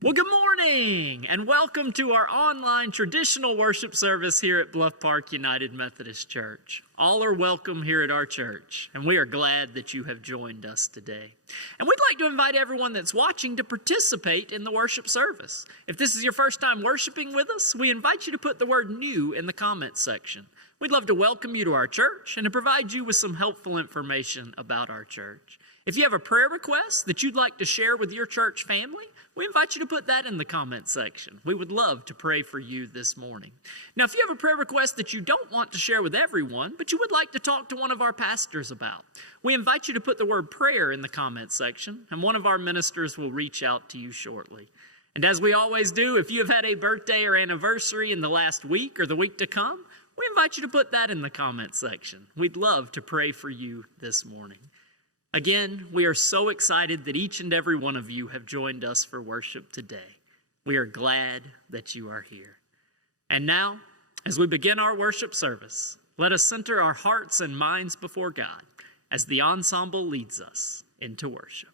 Well, good morning, and welcome to our online traditional worship service here at Bluff Park United Methodist Church. All are welcome here at our church, and we are glad that you have joined us today. And we'd like to invite everyone that's watching to participate in the worship service. If this is your first time worshiping with us, we invite you to put the word "new" in the comments section. We'd love to welcome you to our church and to provide you with some helpful information about our church. If you have a prayer request that you'd like to share with your church family, we invite you to put that in the comments section. We would love to pray for you this morning. Now, if you have a prayer request that you don't want to share with everyone, but you would like to talk to one of our pastors about, we invite you to put the word "prayer" in the comments section, and one of our ministers will reach out to you shortly. And as we always do, if you have had a birthday or anniversary in the last week or the week to come, we invite you to put that in the comments section. We'd love to pray for you this morning. Again, we are so excited that each and every one of you have joined us for worship today. We are glad that you are here. And now, as we begin our worship service, let us center our hearts and minds before God as the ensemble leads us into worship.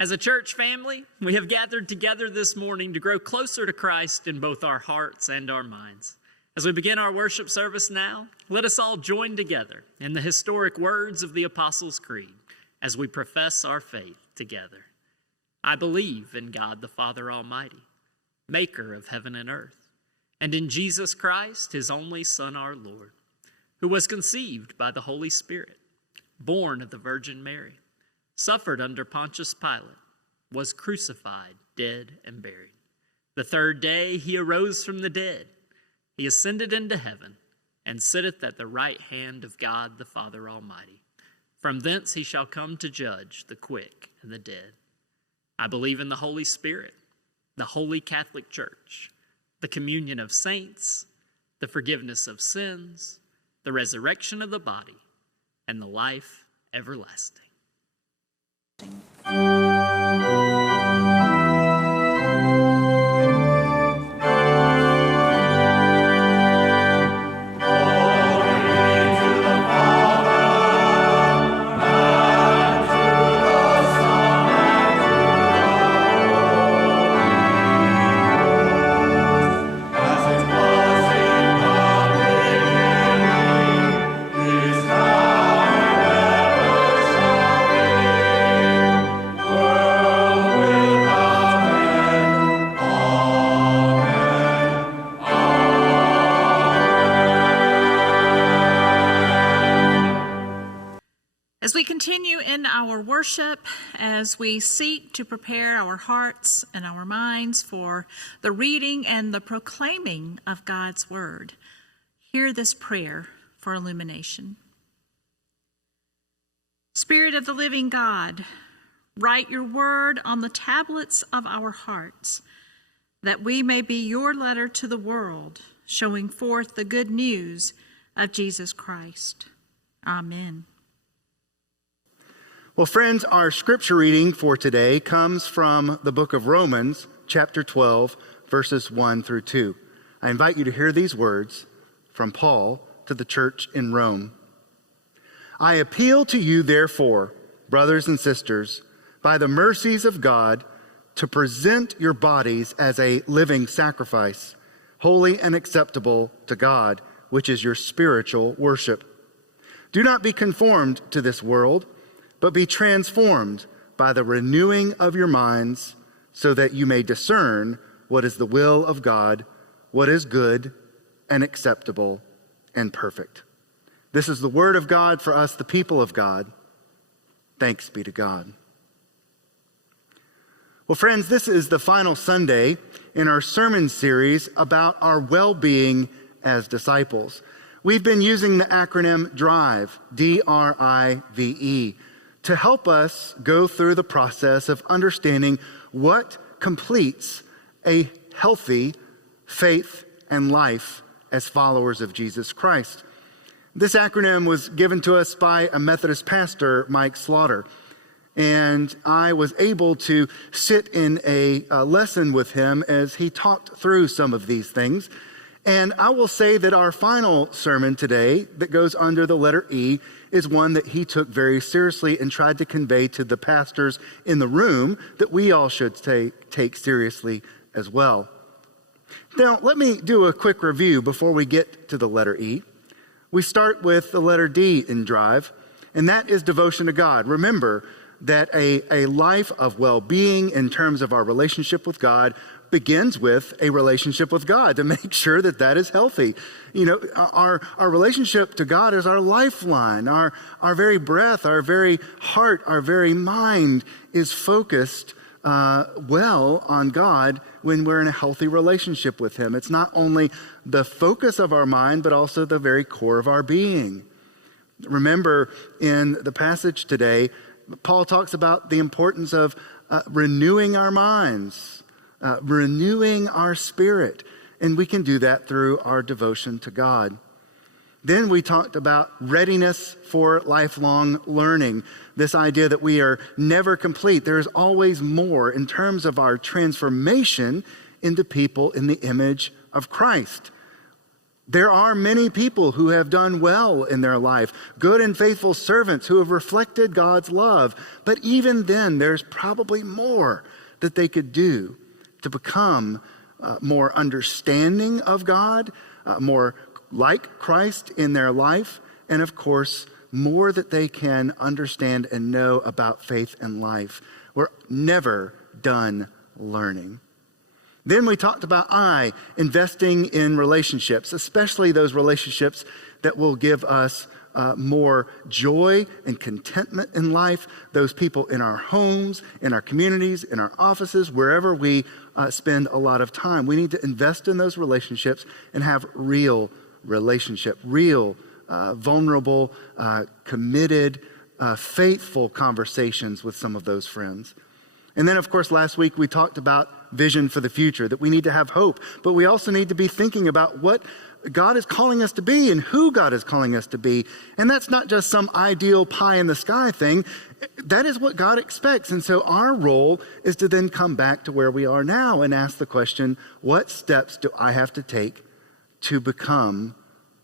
As a church family, we have gathered together this morning to grow closer to Christ in both our hearts and our minds. As we begin our worship service now, let us all join together in the historic words of the Apostles' Creed as we profess our faith together. I believe in God the Father Almighty, maker of heaven and earth, and in Jesus Christ, his only Son, our Lord, who was conceived by the Holy Spirit, born of the Virgin Mary, suffered under Pontius Pilate, was crucified, dead, and buried. The third day he arose from the dead. He ascended into heaven and sitteth at the right hand of God the Father Almighty. From thence he shall come to judge the quick and the dead. I believe in the Holy Spirit, the Holy Catholic Church, the communion of saints, the forgiveness of sins, the resurrection of the body, and the life everlasting. As we continue in our worship, as we seek to prepare our hearts and our minds for the reading and the proclaiming of God's word, hear this prayer for illumination. Spirit of the living God, write your word on the tablets of our hearts, that we may be your letter to the world, showing forth the good news of Jesus Christ. Amen. Well, friends, our scripture reading for today comes from the book of Romans, chapter 12, verses 1 through 2. I invite you to hear these words from Paul to the church in Rome. I appeal to you, therefore, brothers and sisters, by the mercies of God, to present your bodies as a living sacrifice, holy and acceptable to God, which is your spiritual worship. Do not be conformed to this world, but be transformed by the renewing of your minds, so that you may discern what is the will of God, what is good and acceptable and perfect. This is the word of God for us, the people of God. Thanks be to God. Well, friends, this is the final Sunday in our sermon series about our well-being as disciples. We've been using the acronym DRIVE, D-R-I-V-E, to help us go through the process of understanding what completes a healthy faith and life as followers of Jesus Christ. This acronym was given to us by a Methodist pastor, Mike Slaughter, and I was able to sit in a lesson with him as he talked through some of these things. And I will say that our final sermon today that goes under the letter E is one that he took very seriously and tried to convey to the pastors in the room that we all should take seriously as well. Now, let me do a quick review before we get to the letter E. We start with the letter D in DRIVE, and that is devotion to God. Remember that a life of well-being in terms of our relationship with God begins with a relationship with God to make sure that that is healthy. You know, our relationship to God is our lifeline. Our very breath, our very heart, our very mind is focused well on God when we're in a healthy relationship with Him. It's not only the focus of our mind, but also the very core of our being. Remember, in the passage today, Paul talks about the importance of renewing our minds, renewing our spirit, and we can do that through our devotion to God. Then we talked about readiness for lifelong learning, this idea that we are never complete. There's always more in terms of our transformation into people in the image of Christ. There are many people who have done well in their life, good and faithful servants who have reflected God's love. But even then, there's probably more that they could do to become more understanding of God, more like Christ in their life, and of course, more that they can understand and know about faith and life. We're never done learning. Then we talked about investing in relationships, especially those relationships that will give us more joy and contentment in life, those people in our homes, in our communities, in our offices, wherever we spend a lot of time. We need to invest in those relationships and have real relationship, real, vulnerable, committed, faithful conversations with some of those friends. And then, of course, last week we talked about vision for the future, that we need to have hope, but we also need to be thinking about what God is calling us to be and who God is calling us to be. And that's not just some ideal pie in the sky thing. That is what God expects. And so our role is to then come back to where we are now and ask the question, what steps do I have to take to become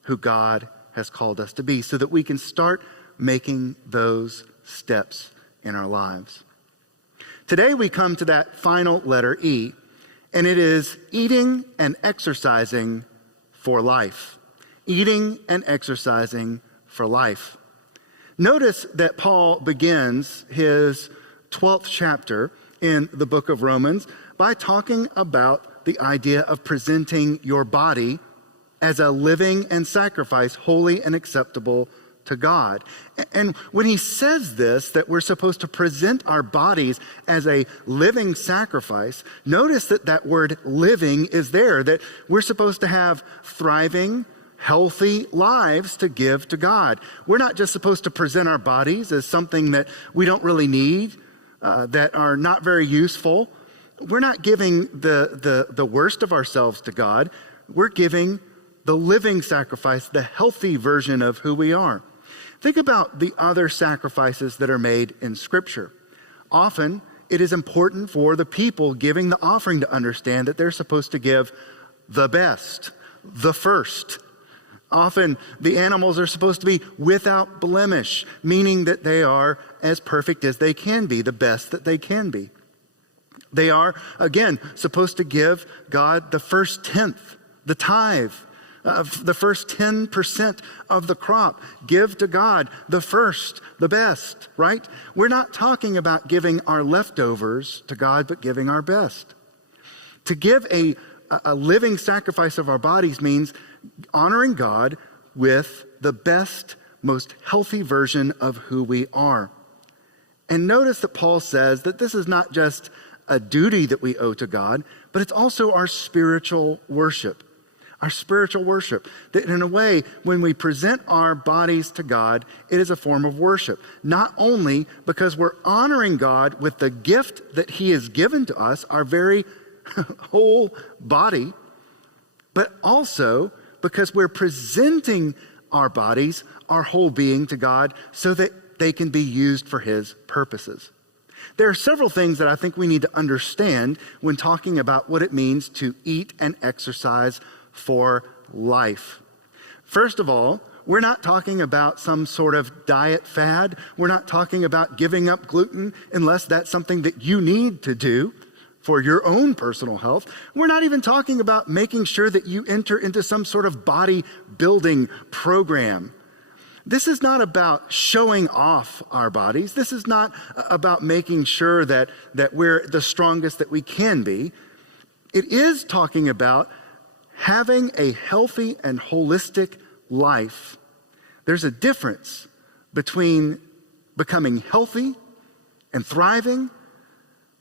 who God has called us to be, so that we can start making those steps in our lives. Today we come to that final letter, E, and it is eating and exercising for life. Eating and exercising for life. Notice that Paul begins his 12th chapter in the book of Romans by talking about the idea of presenting your body as a living and sacrifice, holy and acceptable to God. And when he says this, that we're supposed to present our bodies as a living sacrifice, notice that that word living is there, that we're supposed to have thriving, healthy lives to give to God. We're not just supposed to present our bodies as something that we don't really need, that are not very useful. We're not giving the worst of ourselves to God. We're giving the living sacrifice, the healthy version of who we are. Think about the other sacrifices that are made in Scripture. Often, it is important for the people giving the offering to understand that they're supposed to give the best, the first. Often, the animals are supposed to be without blemish, meaning that they are as perfect as they can be, the best that they can be. They are, again, supposed to give God the first tenth, the tithe, the first 10% of the crop. Give to God the first, the best, right? We're not talking about giving our leftovers to God, but giving our best. To give a living sacrifice of our bodies means honoring God with the best, most healthy version of who we are. And notice that Paul says that this is not just a duty that we owe to God, but it's also our spiritual worship. Our spiritual worship. That in a way, when we present our bodies to God, it is a form of worship. Not only because we're honoring God with the gift that he has given to us, our very whole body, but also because we're presenting our bodies, our whole being to God, so that they can be used for his purposes. There are several things that I think we need to understand when talking about what it means to eat and exercise for life. First of all, we're not talking about some sort of diet fad. We're not talking about giving up gluten unless that's something that you need to do for your own personal health. We're not even talking about making sure that you enter into some sort of bodybuilding program. This is not about showing off our bodies. This is not about making sure that we're the strongest that we can be. It is talking about having a healthy and holistic life. There's a difference between becoming healthy and thriving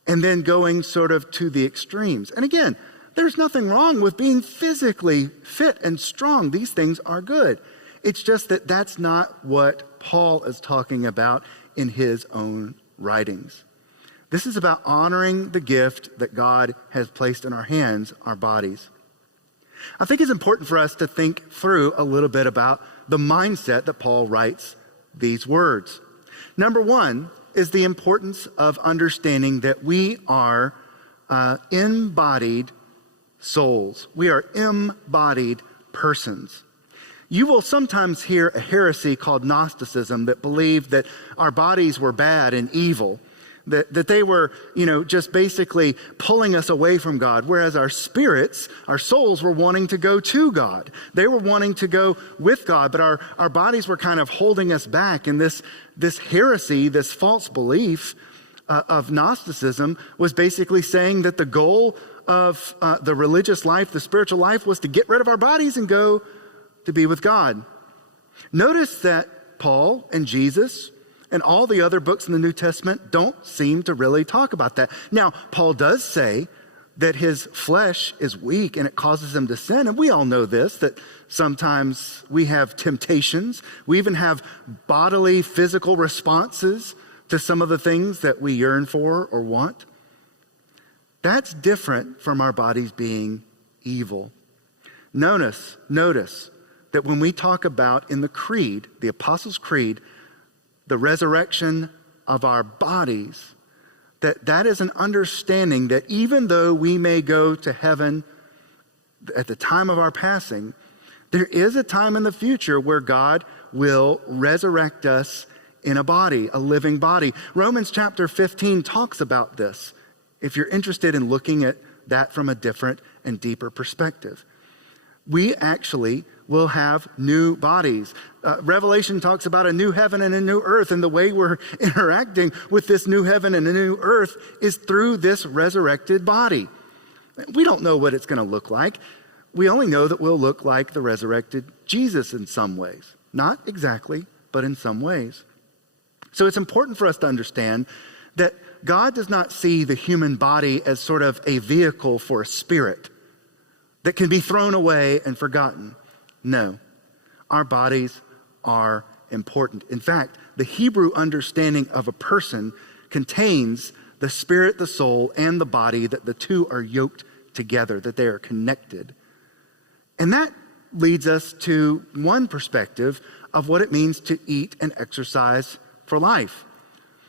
and then going sort of to the extremes. And again, there's nothing wrong with being physically fit and strong. These things are good. It's just that that's not what Paul is talking about in his own writings. This is about honoring the gift that God has placed in our hands, our bodies. I think it's important for us to think through a little bit about the mindset that Paul writes these words. Number one is the importance of understanding that we are embodied souls. We are embodied persons. You will sometimes hear a heresy called Gnosticism that believed that our bodies were bad and evil, that they were, just basically pulling us away from God, whereas our spirits, our souls were wanting to go to God. They were wanting to go with God, but our bodies were kind of holding us back. And this heresy, this false belief of Gnosticism was basically saying that the goal of the religious life, the spiritual life, was to get rid of our bodies and go to be with God. Notice that Paul and Jesus and all the other books in the New Testament don't seem to really talk about that. Now, Paul does say that his flesh is weak and it causes him to sin. And we all know this, that sometimes we have temptations. We even have bodily, physical responses to some of the things that we yearn for or want. That's different from our bodies being evil. Notice that when we talk about in the creed, the Apostles' Creed, the resurrection of our bodies, that is an understanding that even though we may go to heaven at the time of our passing, there is a time in the future where God will resurrect us in a body, a living body. Romans chapter 15 talks about this, if you're interested in looking at that from a different and deeper perspective. We actually will have new bodies. Revelation talks about a new heaven and a new earth, and the way we're interacting with this new heaven and a new earth is through this resurrected body. We don't know what it's going to look like. We only know that we'll look like the resurrected Jesus in some ways. Not exactly, but in some ways. So it's important for us to understand that God does not see the human body as sort of a vehicle for a spirit that can be thrown away and forgotten. No, our bodies are important. In fact, the Hebrew understanding of a person contains the spirit, the soul, and the body, that the two are yoked together, that they are connected. And that leads us to one perspective of what it means to eat and exercise for life.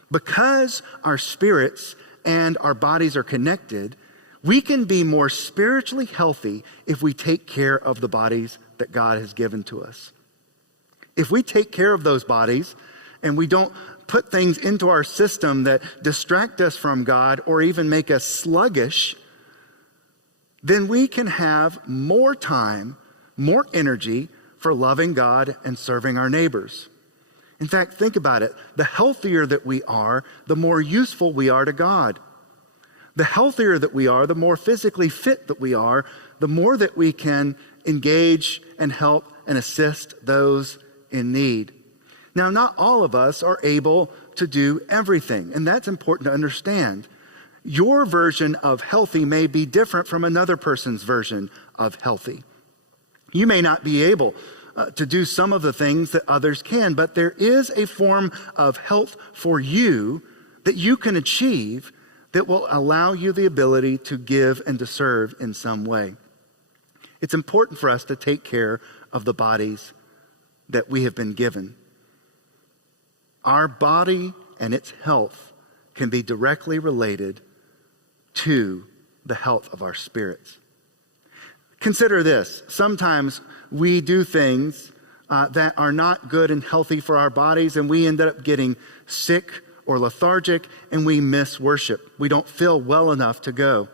Because our spirits and our bodies are connected, we can be more spiritually healthy if we take care of the bodies that God has given to us. If we take care of those bodies and we don't put things into our system that distract us from God or even make us sluggish, then we can have more time, more energy for loving God and serving our neighbors. In fact, think about it. The healthier that we are, the more useful we are to God. The healthier that we are, the more physically fit that we are, the more that we can engage and help and assist those in need. Now, not all of us are able to do everything, and that's important to understand. Your version of healthy may be different from another person's version of healthy. You may not be able to do some of the things that others can, but there is a form of health for you that you can achieve that will allow you the ability to give and to serve in some way. It's important for us to take care of the bodies that we have been given. Our body and its health can be directly related to the health of our spirits. Consider this. Sometimes we do things that are not good and healthy for our bodies, and we end up getting sick or lethargic, and we miss worship. We don't feel well enough to go.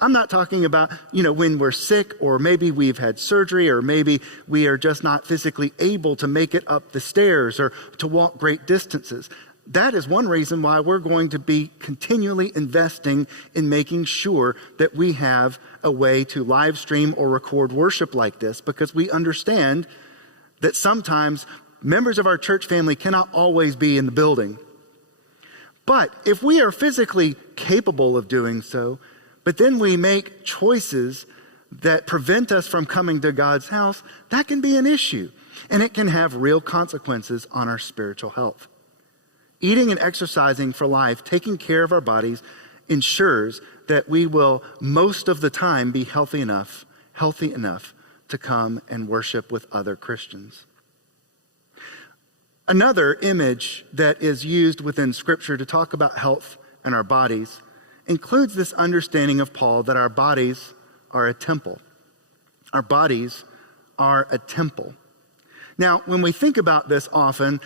I'm not talking about, when we're sick, or maybe we've had surgery, or maybe we are just not physically able to make it up the stairs or to walk great distances. That is one reason why we're going to be continually investing in making sure that we have a way to live stream or record worship like this, because we understand that sometimes members of our church family cannot always be in the building. But if we are physically capable of doing so, but then we make choices that prevent us from coming to God's house, that can be an issue, and it can have real consequences on our spiritual health. Eating and exercising for life, taking care of our bodies, ensures that we will most of the time be healthy enough to come and worship with other Christians. Another image that is used within Scripture to talk about health and our bodies includes this understanding of Paul that our bodies are a temple. Our bodies are a temple. Now, when we think about this often,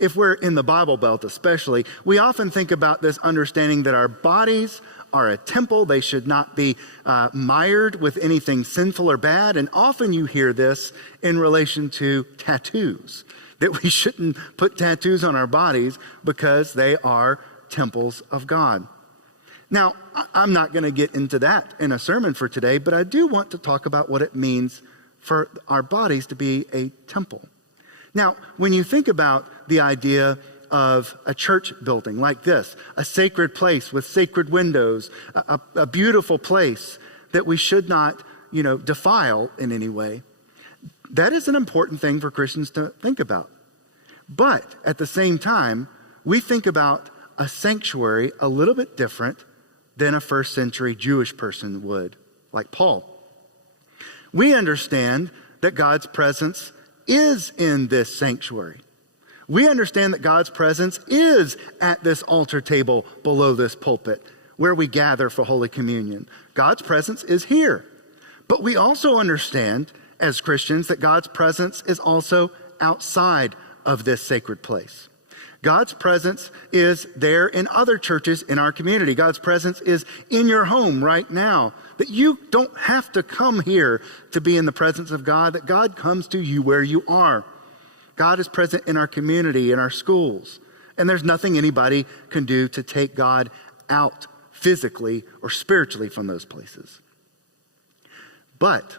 if we're in the Bible Belt especially, we often think about this understanding that our bodies are a temple. They should not be mired with anything sinful or bad. And often you hear this in relation to tattoos, that we shouldn't put tattoos on our bodies because they are temples of God. Now, I'm not going to get into that in a sermon for today, but I do want to talk about what it means for our bodies to be a temple. Now, when you think about the idea of a church building like this, a sacred place with sacred windows, a beautiful place that we should not, defile in any way, that is an important thing for Christians to think about. But at the same time, we think about a sanctuary a little bit different than a first century Jewish person would, like Paul. We understand that God's presence is in this sanctuary. We understand that God's presence is at this altar table below this pulpit where we gather for Holy Communion. God's presence is here. But we also understand as Christians that God's presence is also outside of this sacred place. God's presence is there in other churches in our community. God's presence is in your home right now. That you don't have to come here to be in the presence of God, that God comes to you where you are. God is present in our community, in our schools. And there's nothing anybody can do to take God out physically or spiritually from those places. But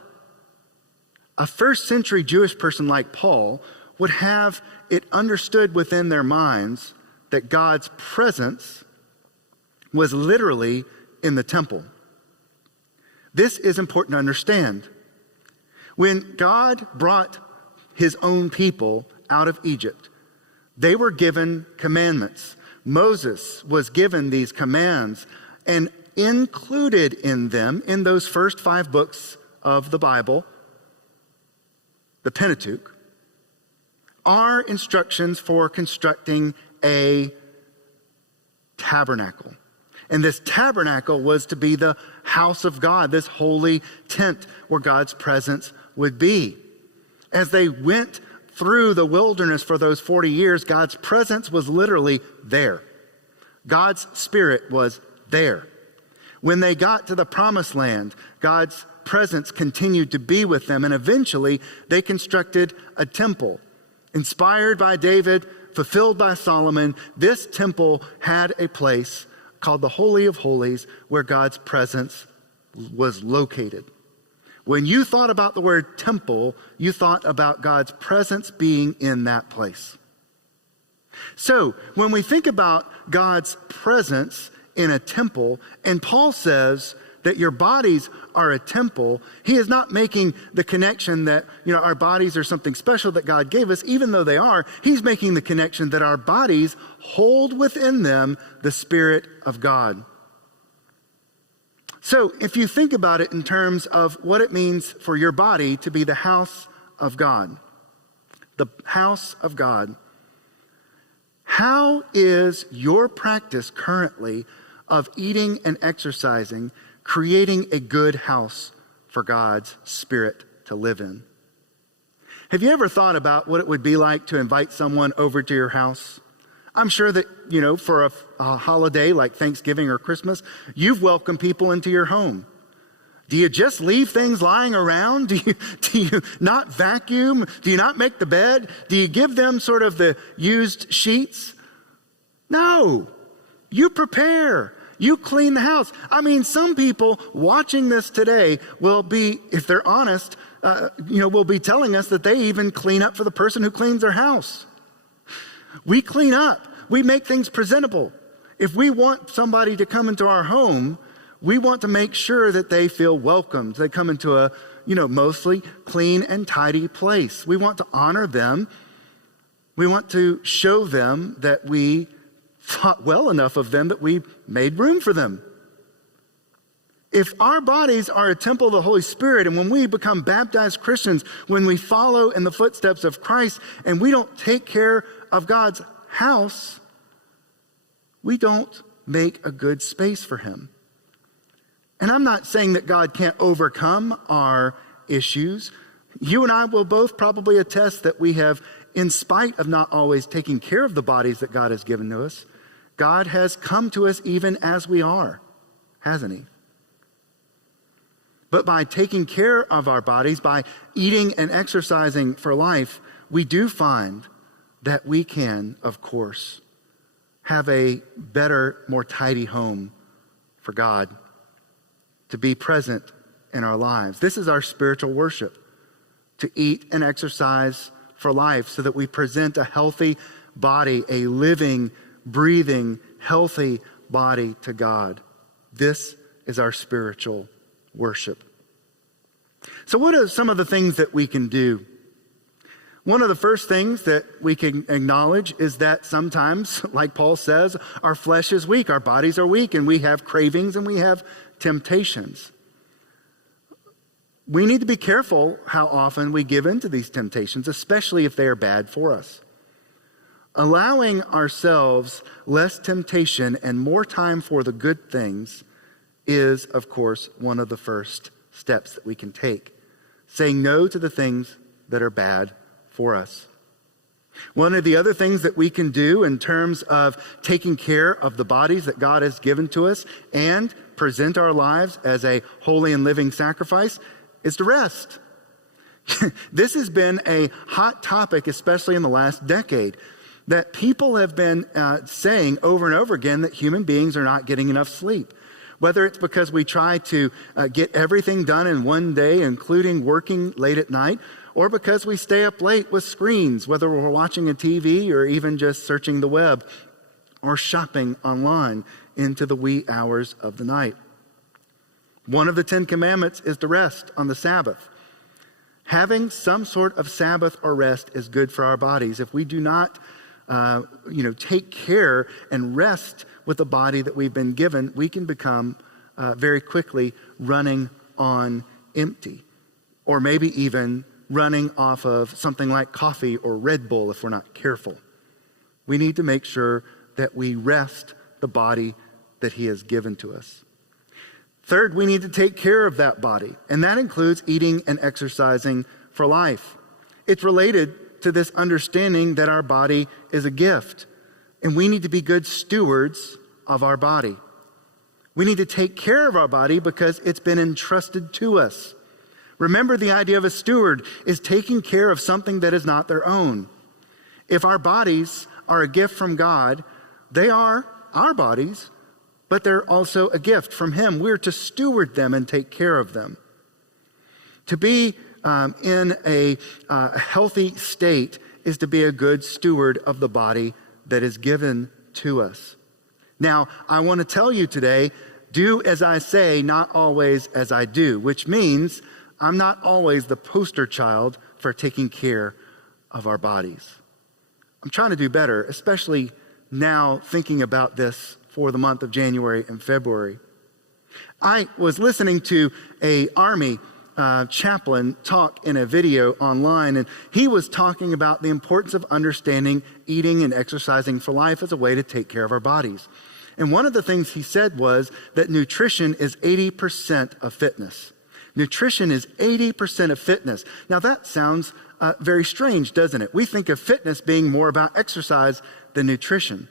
a first century Jewish person like Paul would have it understood within their minds that God's presence was literally in the temple. This is important to understand. When God brought his own people out of Egypt, they were given commandments. Moses was given these commands, and included in them, in those first 5 books of the Bible, the Pentateuch, are instructions for constructing a tabernacle. And this tabernacle was to be the house of God, this holy tent where God's presence would be. As they went through the wilderness for those 40 years, God's presence was literally there. God's Spirit was there. When they got to the promised land, God's presence continued to be with them, and eventually they constructed a temple. Inspired by David, fulfilled by Solomon, this temple had a place called the Holy of Holies where God's presence was located. When you thought about the word temple, you thought about God's presence being in that place. So when we think about God's presence in a temple, and Paul says that your bodies are a temple, he is not making the connection that, our bodies are something special that God gave us, even though they are. He's making the connection that our bodies hold within them the Spirit of God. So if you think about it in terms of what it means for your body to be the house of God, the house of God, how is your practice currently of eating and exercising creating a good house for God's Spirit to live in? Have you ever thought about what it would be like to invite someone over to your house? I'm sure that, for a holiday like Thanksgiving or Christmas, you've welcomed people into your home. Do you just leave things lying around? Do you not vacuum? Do you not make the bed? Do you give them sort of the used sheets? No. You prepare. You clean the house. Some people watching this today will be, if they're honest, will be telling us that they even clean up for the person who cleans their house. We clean up. We make things presentable. If we want somebody to come into our home, we want to make sure that they feel welcomed. They come into a, mostly clean and tidy place. We want to honor them. We want to show them that we thought well enough of them that we made room for them. If our bodies are a temple of the Holy Spirit, and when we become baptized Christians, when we follow in the footsteps of Christ, and we don't take care of God's house, we don't make a good space for him. And I'm not saying that God can't overcome our issues. You and I will both probably attest that we have, in spite of not always taking care of the bodies that God has given to us, God has come to us even as we are, hasn't he? But by taking care of our bodies, by eating and exercising for life, we do find that we can, of course, have a better, more tidy home for God to be present in our lives. This is our spiritual worship, to eat and exercise for life so that we present a healthy body, a living, breathing, healthy body to God. This is our spiritual worship. So what are some of the things that we can do? One of the first things that we can acknowledge is that sometimes, like Paul says, our flesh is weak, our bodies are weak, and we have cravings and we have temptations. We need to be careful how often we give in to these temptations, especially if they are bad for us. Allowing ourselves less temptation and more time for the good things is, of course, one of the first steps that we can take. Saying no to the things that are bad for us. One of the other things that we can do in terms of taking care of the bodies that God has given to us and present our lives as a holy and living sacrifice is to rest. This has been a hot topic, especially in the last decade, that people have been saying over and over again that human beings are not getting enough sleep. Whether it's because we try to get everything done in one day, including working late at night, or because we stay up late with screens, whether we're watching a TV or even just searching the web or shopping online into the wee hours of the night. One of the 10 commandments is to rest on the Sabbath. Having some sort of Sabbath or rest is good for our bodies. If we do not, take care and rest with the body that we've been given, we can become very quickly running on empty, or maybe even running off of something like coffee or Red Bull if we're not careful. We need to make sure that we rest the body that He has given to us. Third, we need to take care of that body, and that includes eating and exercising for life. It's related to this understanding that our body is a gift, and we need to be good stewards of our body. We need to take care of our body because it's been entrusted to us. Remember, the idea of a steward is taking care of something that is not their own. If our bodies are a gift from God, they are our bodies, but they're also a gift from Him. We're to steward them and take care of them. To be in a healthy state is to be a good steward of the body that is given to us. Now, I want to tell you today, do as I say, not always as I do, which means I'm not always the poster child for taking care of our bodies. I'm trying to do better, especially now thinking about this for the month of January and February. I was listening to a Army chaplain talk in a video online, and he was talking about the importance of understanding eating and exercising for life as a way to take care of our bodies. And one of the things he said was that nutrition is 80% of fitness. Nutrition is 80% of fitness. Now that sounds very strange, doesn't it? We think of fitness being more about exercise than nutrition.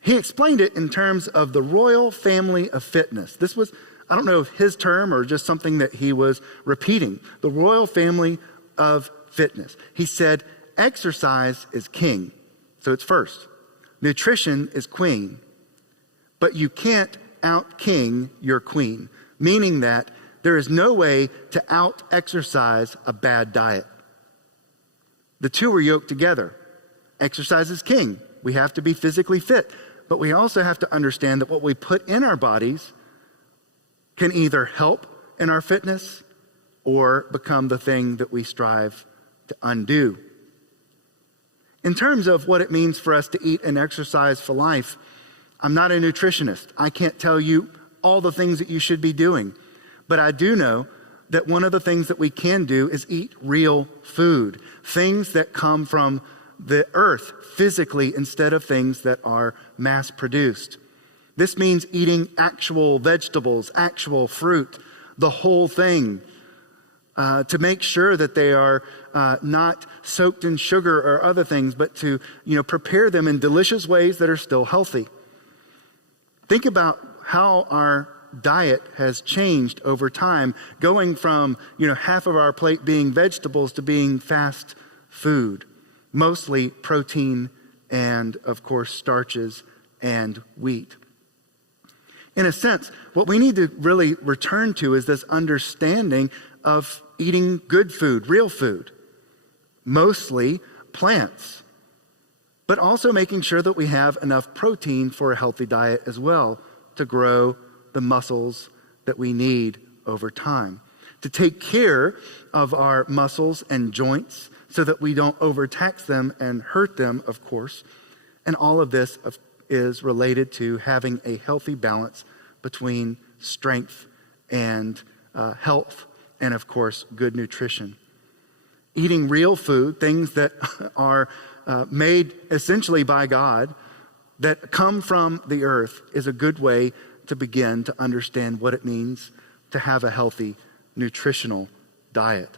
He explained it in terms of the royal family of fitness. This was, I don't know if his term or just something that he was repeating. The royal family of fitness. He said, exercise is king, so it's first. Nutrition is queen, but you can't out-king your queen, meaning that there is no way to out-exercise a bad diet. The two are yoked together. Exercise is king. We have to be physically fit, but we also have to understand that what we put in our bodies can either help in our fitness or become the thing that we strive to undo. In terms of what it means for us to eat and exercise for life, I'm not a nutritionist. I can't tell you all the things that you should be doing, but I do know that one of the things that we can do is eat real food, things that come from the earth physically instead of things that are mass produced. This means eating actual vegetables, actual fruit, the whole thing, to make sure that they are not soaked in sugar or other things, but to prepare them in delicious ways that are still healthy. Think about how our diet has changed over time, going from half of our plate being vegetables to being fast food, mostly protein and, of course, starches and wheat. In a sense, what we need to really return to is this understanding of eating good food, real food, mostly plants, but also making sure that we have enough protein for a healthy diet as well to grow the muscles that we need over time. to take care of our muscles and joints so that we don't overtax them and hurt them, of course. And all of this is related to having a healthy balance between strength and health and, of course, good nutrition. Eating real food, things that are made essentially by God, that come from the earth, is a good way to begin to understand what it means to have a healthy nutritional diet.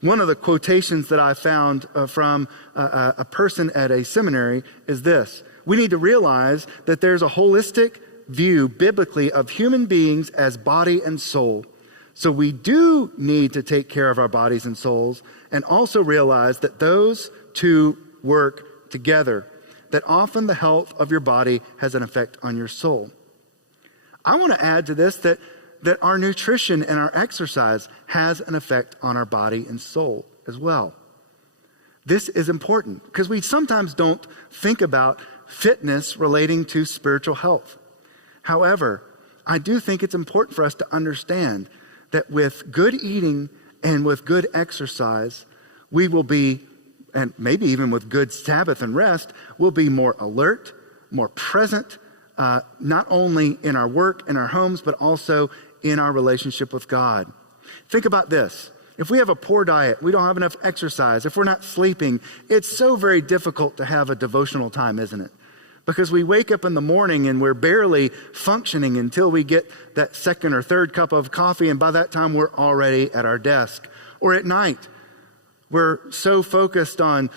One of the quotations that I found from a person at a seminary is this: we need to realize that there's a holistic view biblically of human beings as body and soul. So we do need to take care of our bodies and souls, and also realize that those two work together, that often the health of your body has an effect on your soul. I want to add to this that our nutrition and our exercise has an effect on our body and soul as well. This is important because we sometimes don't think about fitness relating to spiritual health. However, I do think it's important for us to understand that with good eating and with good exercise, we will be, and maybe even with good Sabbath and rest, we'll be more alert, more present, not only in our work, in our homes, but also in our relationship with God. Think about this. If we have a poor diet, we don't have enough exercise, if we're not sleeping, it's so very difficult to have a devotional time, isn't it? Because we wake up in the morning and we're barely functioning until we get that second or third cup of coffee, and by that time we're already at our desk. Or at night, we're so focused on,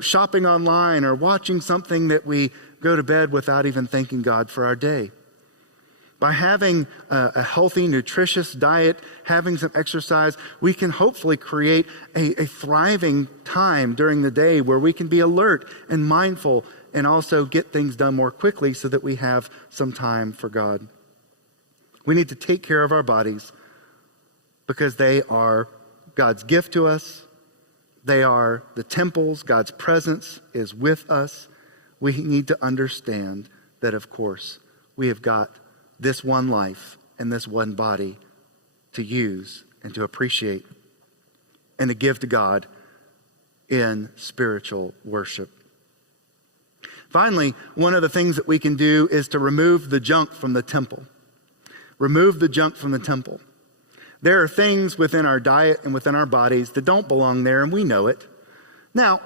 shopping online or watching something that we go to bed without even thanking God for our day. By having a healthy, nutritious diet, having some exercise, we can hopefully create a thriving time during the day where we can be alert and mindful and also get things done more quickly so that we have some time for God. We need to take care of our bodies because they are God's gift to us. They are the temples. God's presence is with us. We need to understand that, of course, we have got this one life and this one body to use and to appreciate and to give to God in spiritual worship. Finally, one of the things that we can do is to remove the junk from the temple. Remove the junk from the temple. There are things within our diet and within our bodies that don't belong there, and we know it. Now,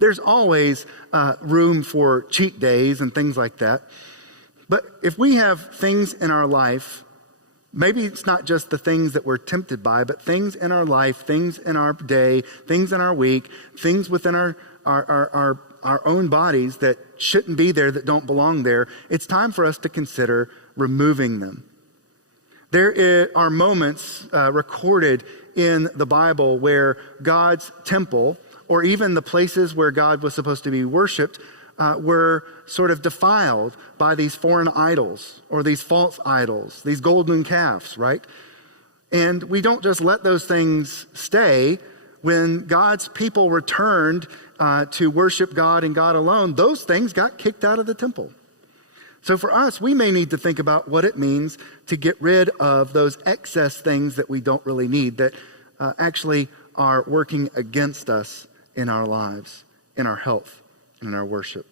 there's always room for cheat days and things like that. But if we have things in our life, maybe it's not just the things that we're tempted by, but things in our life, things in our day, things in our week, things within our own bodies that shouldn't be there, that don't belong there, it's time for us to consider removing them. There are moments recorded in the Bible where God's temple, or even the places where God was supposed to be worshiped, were sort of defiled by these foreign idols or these false idols, these golden calves, right? And we don't just let those things stay. When God's people returned to worship God and God alone, those things got kicked out of the temple. So for us, we may need to think about what it means to get rid of those excess things that we don't really need, that actually are working against us in our lives, in our health, and in our worship.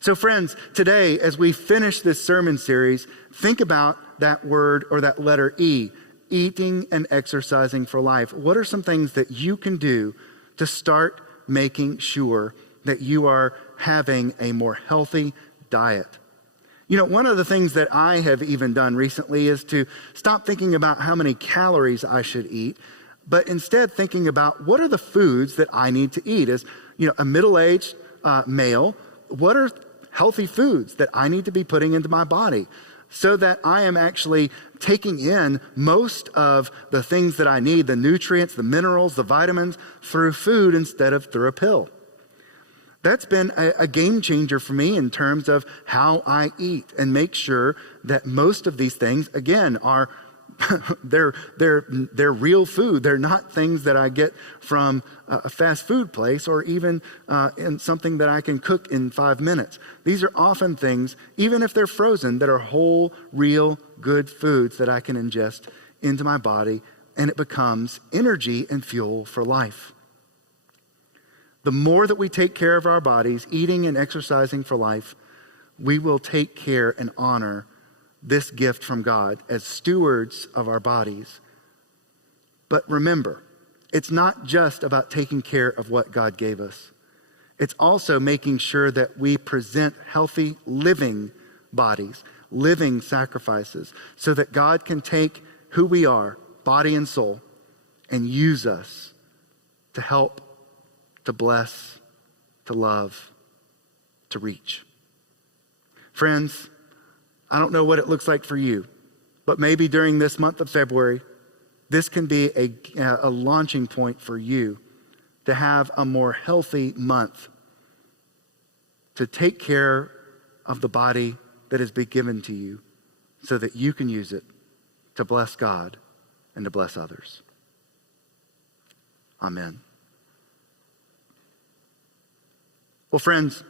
So friends, today, as we finish this sermon series, think about that word or that letter E, eating and exercising for life. What are some things that you can do to start making sure that you are having a more healthy diet? One of the things that I have even done recently is to stop thinking about how many calories I should eat, but instead thinking about what are the foods that I need to eat. As a middle-aged male, what are healthy foods that I need to be putting into my body so that I am actually taking in most of the things that I need, the nutrients, the minerals, the vitamins, through food instead of through a pill. That's been a game changer for me in terms of how I eat, and make sure that most of these things, again, are they're real food. They're not things that I get from a fast food place or even in something that I can cook in 5 minutes. These are often things, even if they're frozen, that are whole, real, good foods that I can ingest into my body, and it becomes energy and fuel for life. The more that we take care of our bodies, eating and exercising for life, we will take care and honor this gift from God as stewards of our bodies. But remember, it's not just about taking care of what God gave us. It's also making sure that we present healthy, living bodies, living sacrifices, so that God can take who we are, body and soul, and use us to help, to bless, to love, to reach. Friends, I don't know what it looks like for you, but maybe during this month of February, this can be a launching point for you to have a more healthy month, to take care of the body that has been given to you so that you can use it to bless God and to bless others. Amen. Well, friends,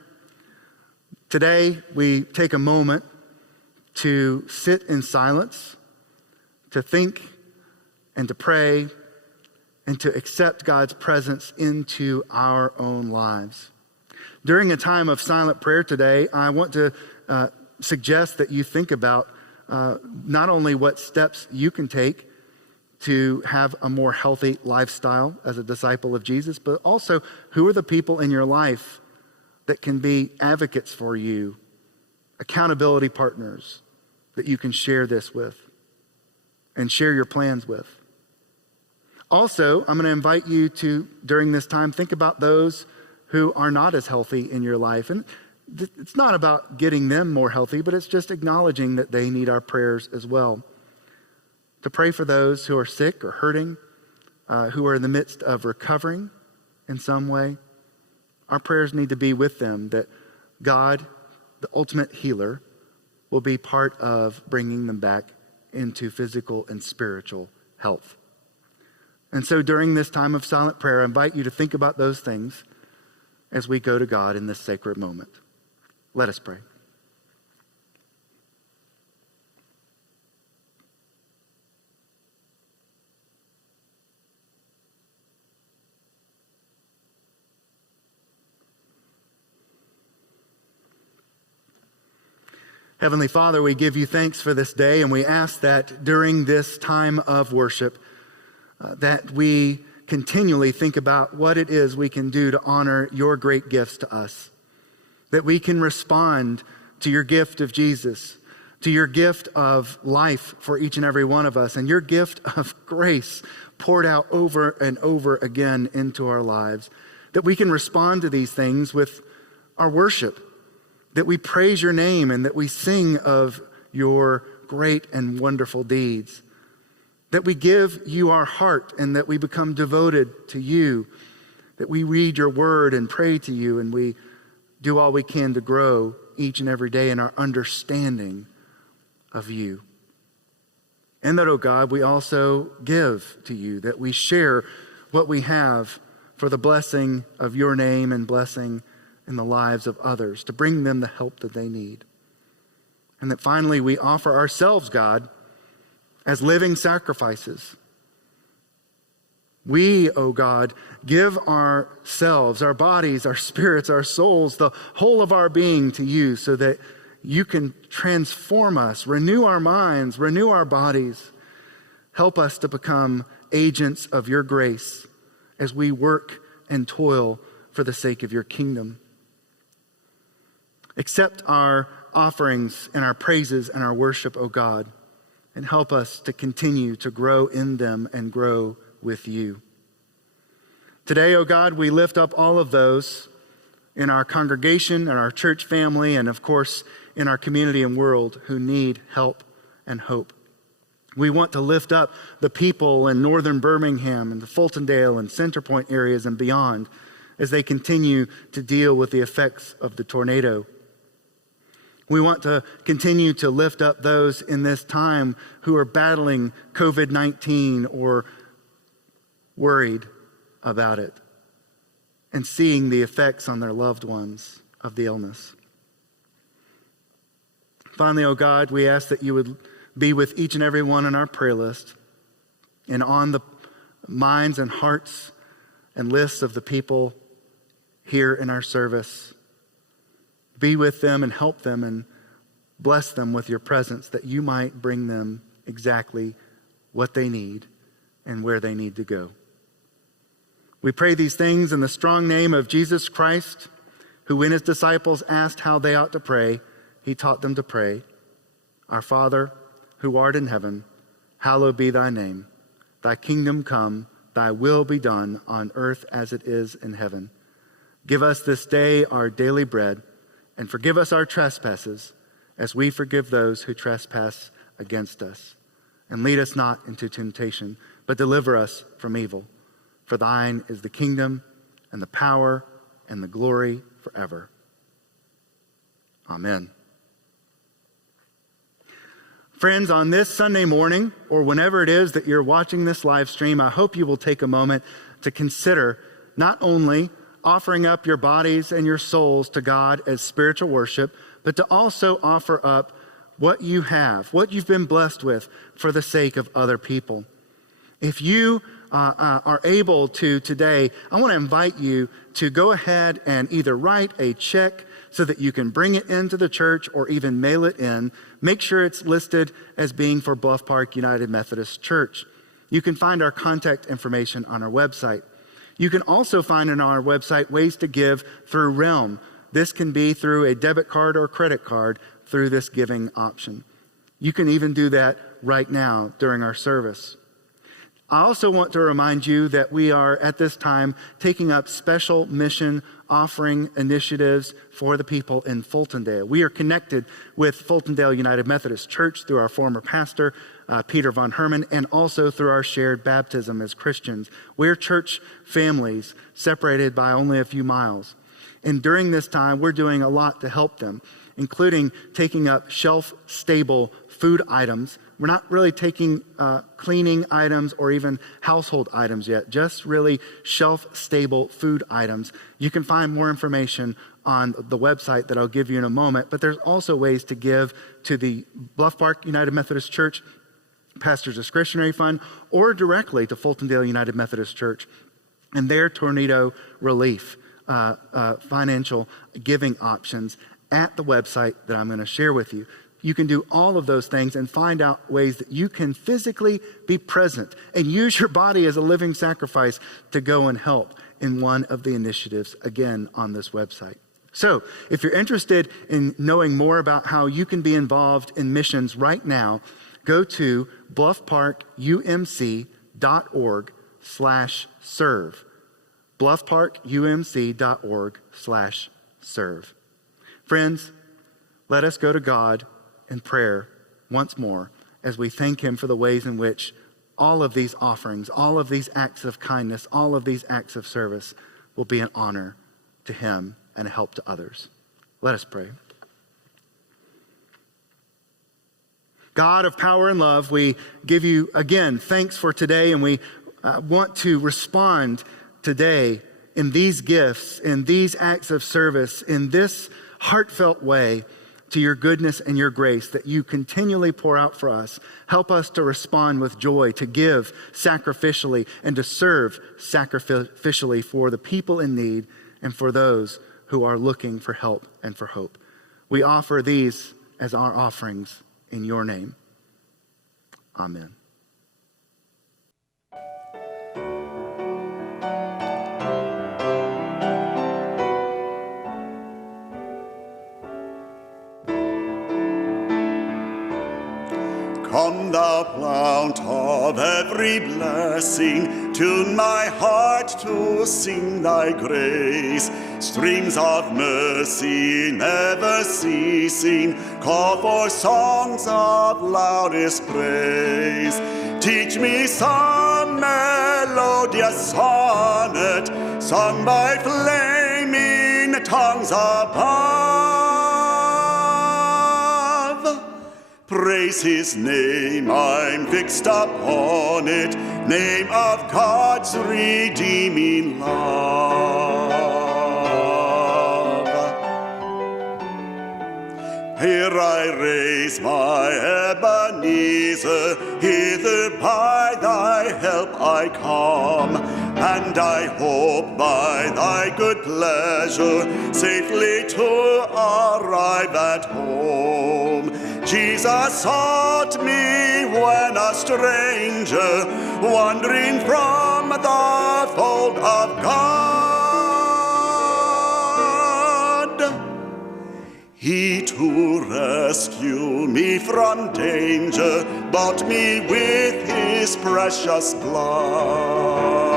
today we take a moment to sit in silence, to think and to pray and to accept God's presence into our own lives. During a time of silent prayer today, I want to suggest that you think about not only what steps you can take to have a more healthy lifestyle as a disciple of Jesus, but also who are the people in your life that can be advocates for you, accountability partners that you can share this with and share your plans with. Also, I'm going to invite you to, during this time, think about those who are not as healthy in your life. And it's not about getting them more healthy, but it's just acknowledging that they need our prayers as well. To pray for those who are sick or hurting, who are in the midst of recovering in some way. Our prayers need to be with them, that God, the ultimate healer, will be part of bringing them back into physical and spiritual health. And so during this time of silent prayer, I invite you to think about those things as we go to God in this sacred moment. Let us pray. Heavenly Father, we give you thanks for this day, and we ask that during this time of worship, that we continually think about what it is we can do to honor your great gifts to us. That we can respond to your gift of Jesus, to your gift of life for each and every one of us, and your gift of grace poured out over and over again into our lives. That we can respond to these things with our worship, that we praise your name and that we sing of your great and wonderful deeds. That we give you our heart and that we become devoted to you. That we read your word and pray to you, and we do all we can to grow each and every day in our understanding of you. And that, oh God, we also give to you, that we share what we have for the blessing of your name and blessing in the lives of others, to bring them the help that they need. And that finally we offer ourselves, God, as living sacrifices. We, oh God, give ourselves, our bodies, our spirits, our souls, the whole of our being to you, so that you can transform us, renew our minds, renew our bodies. Help us to become agents of your grace as we work and toil for the sake of your kingdom. Accept our offerings and our praises and our worship, O God, and help us to continue to grow in them and grow with you. Today, O God, we lift up all of those in our congregation and our church family, and of course in our community and world, who need help and hope. We want to lift up the people in northern Birmingham and the Fultondale and Centerpoint areas and beyond as they continue to deal with the effects of the tornado. We want to continue to lift up those in this time who are battling COVID-19 or worried about it and seeing the effects on their loved ones of the illness. Finally, oh God, we ask that you would be with each and every one on our prayer list and on the minds and hearts and lists of the people here in our service. Be with them and help them and bless them with your presence, that you might bring them exactly what they need and where they need to go. We pray these things in the strong name of Jesus Christ, who when his disciples asked how they ought to pray, he taught them to pray, Our Father, who art in heaven, hallowed be thy name. Thy kingdom come, thy will be done on earth as it is in heaven. Give us this day our daily bread, and forgive us our trespasses, as we forgive those who trespass against us. And lead us not into temptation, but deliver us from evil. For thine is the kingdom, and the power, and the glory forever. Amen. Friends, on this Sunday morning, or whenever it is that you're watching this live stream, I hope you will take a moment to consider not only offering up your bodies and your souls to God as spiritual worship, but to also offer up what you have, what you've been blessed with for the sake of other people. If you are able to today, I want to invite you to go ahead and either write a check so that you can bring it into the church or even mail it in. Make sure it's listed as being for Bluff Park United Methodist Church. You can find our contact information on our website. You can also find on our website ways to give through Realm. This can be through a debit card or credit card through this giving option. You can even do that right now during our service. I also want to remind you that we are at this time taking up special mission offering initiatives for the people in Fultondale. We are connected with Fultondale United Methodist Church through our former pastor, Peter Von Herman, and also through our shared baptism as Christians. We're church families separated by only a few miles. And during this time, we're doing a lot to help them, including taking up shelf-stable food items. We're not really taking cleaning items or even household items yet, just really shelf-stable food items. You can find more information on the website that I'll give you in a moment, but there's also ways to give to the Bluff Park United Methodist Church Pastor's Discretionary Fund or directly to Fultondale United Methodist Church and their tornado relief financial giving options at the website that I'm going to share with you. You can do all of those things and find out ways that you can physically be present and use your body as a living sacrifice to go and help in one of the initiatives, again, on this website. So if you're interested in knowing more about how you can be involved in missions right now, go to bluffparkumc.org/serve. bluffparkumc.org/serve. Friends, let us go to God in prayer once more as we thank him for the ways in which all of these offerings, all of these acts of kindness, all of these acts of service will be an honor to him and a help to others. Let us pray. God of power and love, we give you again thanks for today, and we want to respond today in these gifts, in these acts of service, in this heartfelt way to your goodness and your grace that you continually pour out for us. Help us to respond with joy, to give sacrificially, and to serve sacrificially for the people in need and for those who are looking for help and for hope. We offer these as our offerings in your name. Amen. Come thou fount of every blessing, tune my heart to sing thy grace. Streams of mercy never ceasing, call for songs of loudest praise. Teach me some melodious sonnet, sung by flaming tongues above. Praise his name, I'm fixed upon it, name of God's redeeming love. Here I raise my Ebenezer, hither by thy help I come, and I hope by thy good pleasure safely to arrive at home. Jesus sought me when a stranger, wandering from the fold of God. He to rescue me from danger bought me with his precious blood.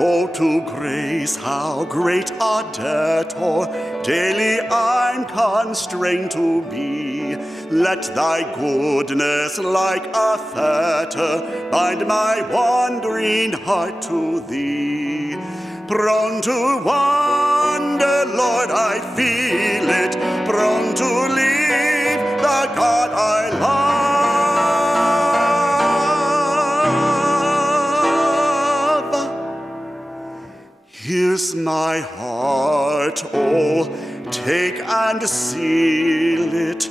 Oh, to grace how great a debtor daily I'm constrained to be. Let thy goodness like a fetter bind my wandering heart to thee. Prone to wander, Lord, I feel it, prone to leave the God I love. Here's my heart, oh, take and seal it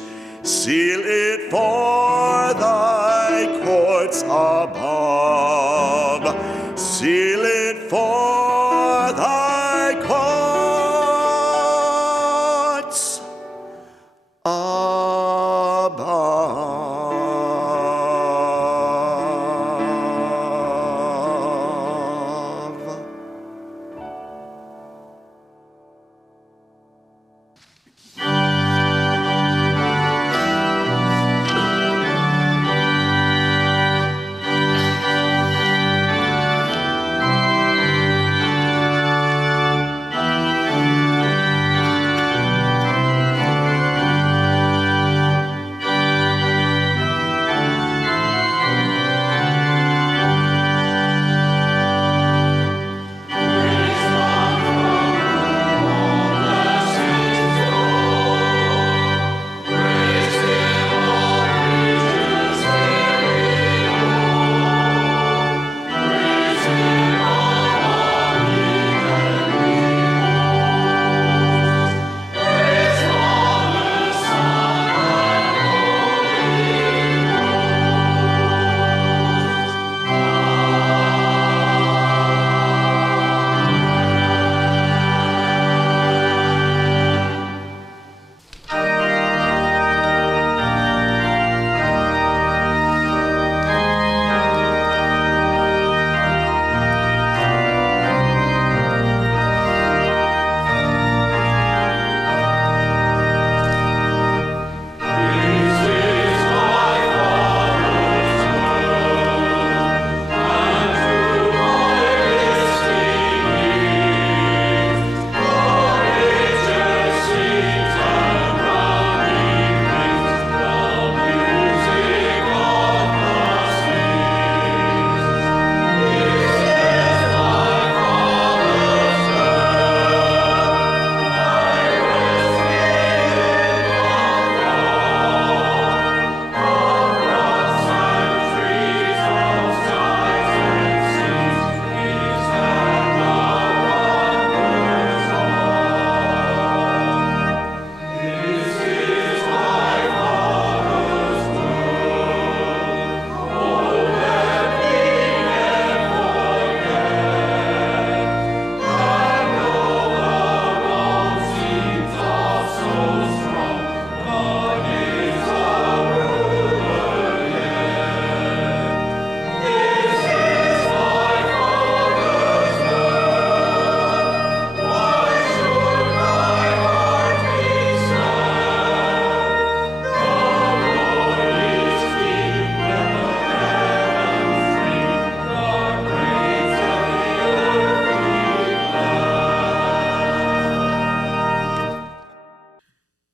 for thy courts above, seal it for thy courts above.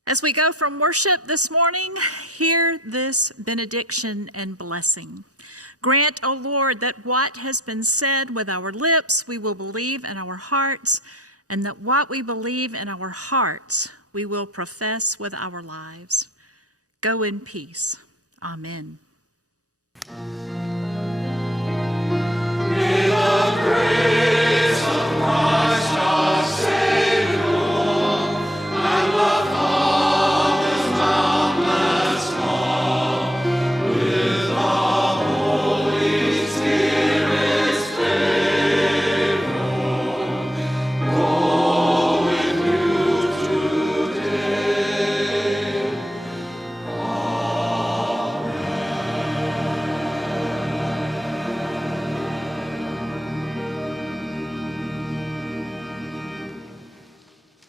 As we go from worship this morning, hear this benediction and blessing. Grant, O Lord, that what has been said with our lips we will believe in our hearts, and that what we believe in our hearts we will profess with our lives. Go in peace. Amen.